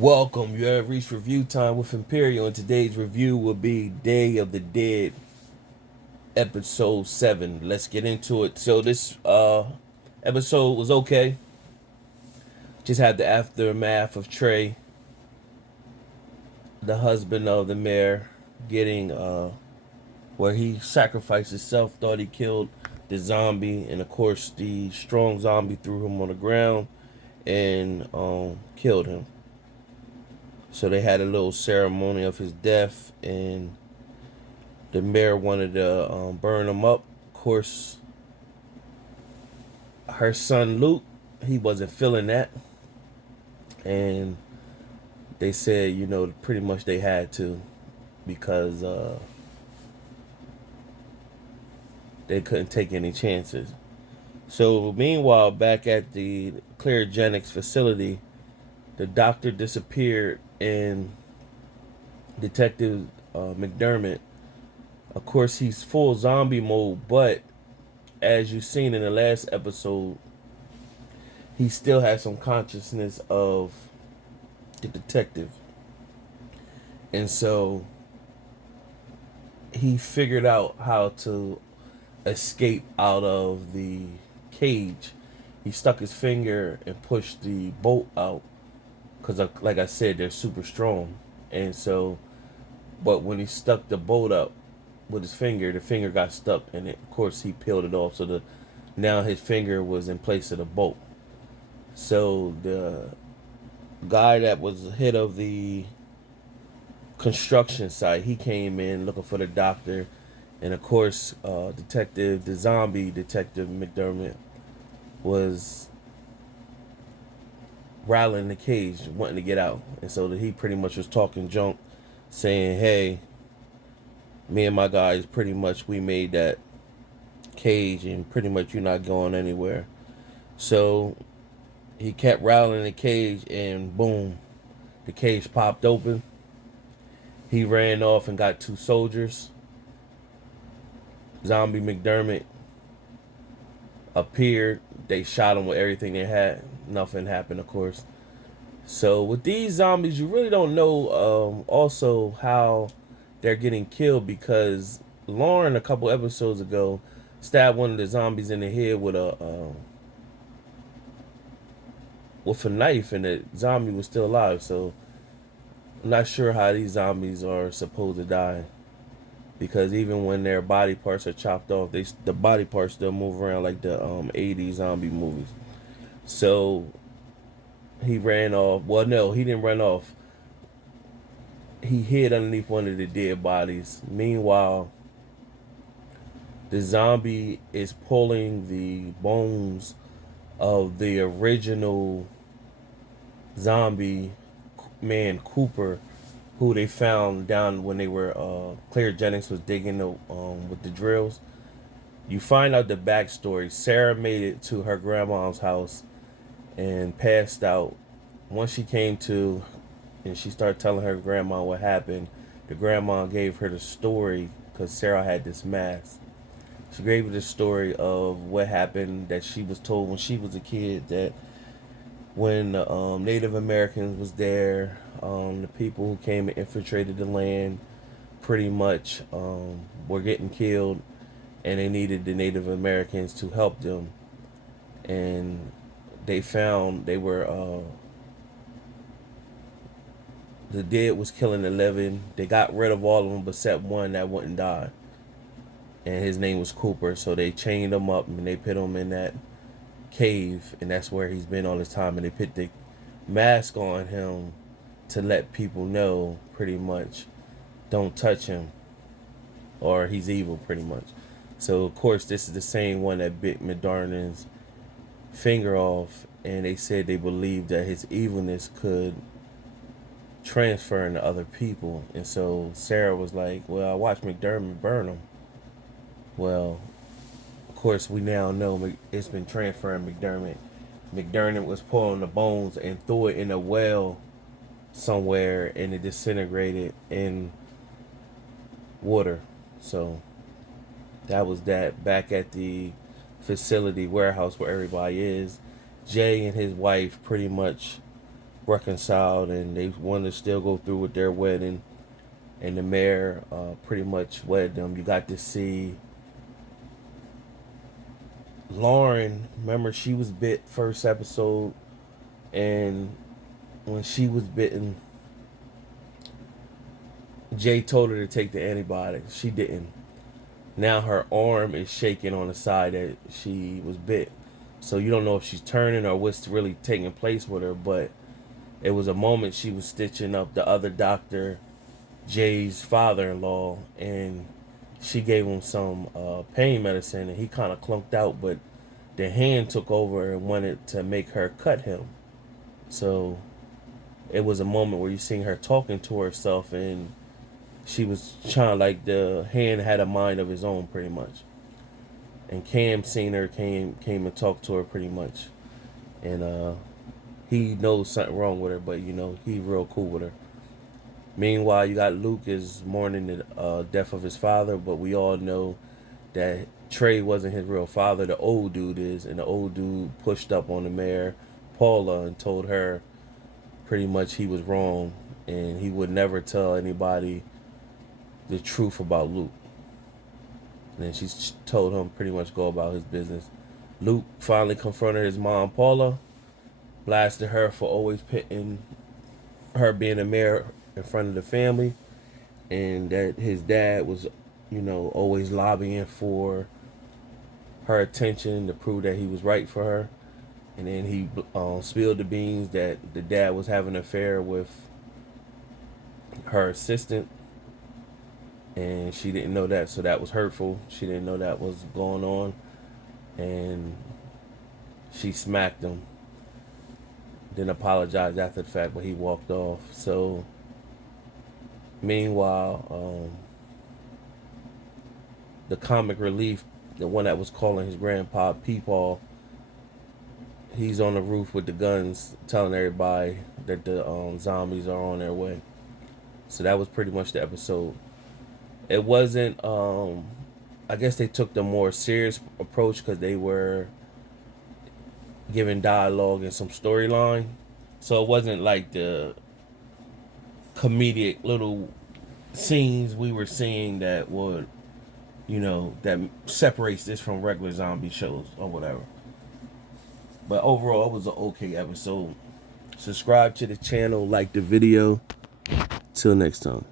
Welcome. You have reached review time with Imperial, and today's review will be Day of the Dead, episode 7. Let's get into it. So this episode was okay. Just had the aftermath of Trey, the husband of the mayor, getting where he sacrificed himself, thought he killed the zombie, and of course the strong zombie threw him on the ground and killed him. So they had a little ceremony of his death, and the mayor wanted to burn him up. Of course, her son Luke, he wasn't feeling that, and they said, pretty much they had to because they couldn't take any chances. So meanwhile, back at the cryogenics facility, the doctor disappeared, and Detective McDermott, of course, he's full zombie mode, but as you've seen in the last episode, he still has some consciousness of the detective. And so he figured out how to escape out of the cage. He stuck his finger and pushed the bolt out because, like I said, they're super strong. And so, but when he stuck the bolt up with his finger, the finger got stuck, and of course he peeled it off. So now his finger was in place of the bolt. So the guy that was head of the construction site, he came in looking for the doctor, and of course, the zombie detective McDermott, was rattling the cage, wanting to get out, and so he pretty much was talking junk, saying, "Hey, me and my guys, pretty much we made that cage, and pretty much you're not going anywhere." So he kept rattling the cage, and boom, the cage popped open. He ran off and got two soldiers. Zombie McDermott appeared. They shot him with everything they had. Nothing happened, of course. So with these zombies, you really don't know also how they're getting killed, because Lauren a couple episodes ago stabbed one of the zombies in the head with a knife, and the zombie was still alive. So I'm not sure how these zombies are supposed to die, because even when their body parts are chopped off, the body parts still move around like the 80s zombie movies. So he ran off. Well, no, he didn't run off. He hid underneath one of the dead bodies. Meanwhile, the zombie is pulling the bones of the original zombie man, Cooper, who they found down when they were Claire Jennings was digging with the drills. You find out the backstory. Sarah made it to her grandma's house and passed out. Once she came to and she started telling her grandma what happened, the grandma gave her the story because Sarah had this mask. She gave her the story of what happened that she was told when she was a kid, that when Native Americans was there, the people who came and infiltrated the land pretty much were getting killed, and they needed the Native Americans to help them. And they found they were the dead was killing the living. They got rid of all of them except one that wouldn't die, and his name was Cooper. So they chained him up and they put him in that cave, and that's where he's been all this time. And they put the mask on him to let people know, pretty much, don't touch him, or he's evil, pretty much. So of course, this is the same one that bit McDarnan's finger off, and they said they believed that his evilness could transfer into other people. And so Sarah was like, "Well, I watched McDermott burn him." Well, of course, we now know it's been transferring McDermott. McDermott was pulling the bones and threw it in a well somewhere, and it disintegrated in water. So that was that. Back at the facility warehouse where everybody is, Jay and his wife pretty much reconciled, and they wanted to still go through with their wedding. And the mayor pretty much wed them. You got to see Lauren. Remember, she was bit first episode, and when she was bitten, Jay told her to take the antibiotics. She didn't. Now her arm is shaking on the side that she was bit. So you don't know if she's turning or what's really taking place with her, but it was a moment she was stitching up the other doctor, Jay's father-in-law, and she gave him some pain medicine, and he kind of clunked out, but the hand took over and wanted to make her cut him. So it was a moment where you seen her talking to herself, and she was trying, like, the hand had a mind of his own pretty much. And Cam seen her, came and talked to her pretty much, and he knows something wrong with her, but he real cool with her. Meanwhile, you got Luke is mourning the death of his father, but we all know that Trey wasn't his real father. The old dude is, and the old dude pushed up on the mayor, Paula, and told her pretty much he was wrong, and he would never tell anybody the truth about Luke. And then she told him pretty much go about his business. Luke finally confronted his mom, Paula, blasted her for always putting her being a mayor in front of the family, and that his dad was, always lobbying for her attention to prove that he was right for her. And then he spilled the beans that the dad was having an affair with her assistant, and she didn't know that, so that was hurtful. She didn't know that was going on, and she smacked him. Then apologized after the fact, but he walked off. So meanwhile, the comic relief, the one that was calling his grandpa Peepaw, he's on the roof with the guns telling everybody that the zombies are on their way. So that was pretty much the episode. It wasn't, I guess they took the more serious approach because they were giving dialogue and some storyline. So it wasn't like the comedic little scenes we were seeing that would, that separates this from regular zombie shows or whatever. But overall, it was an okay episode. Subscribe to the channel, like the video. Till next time.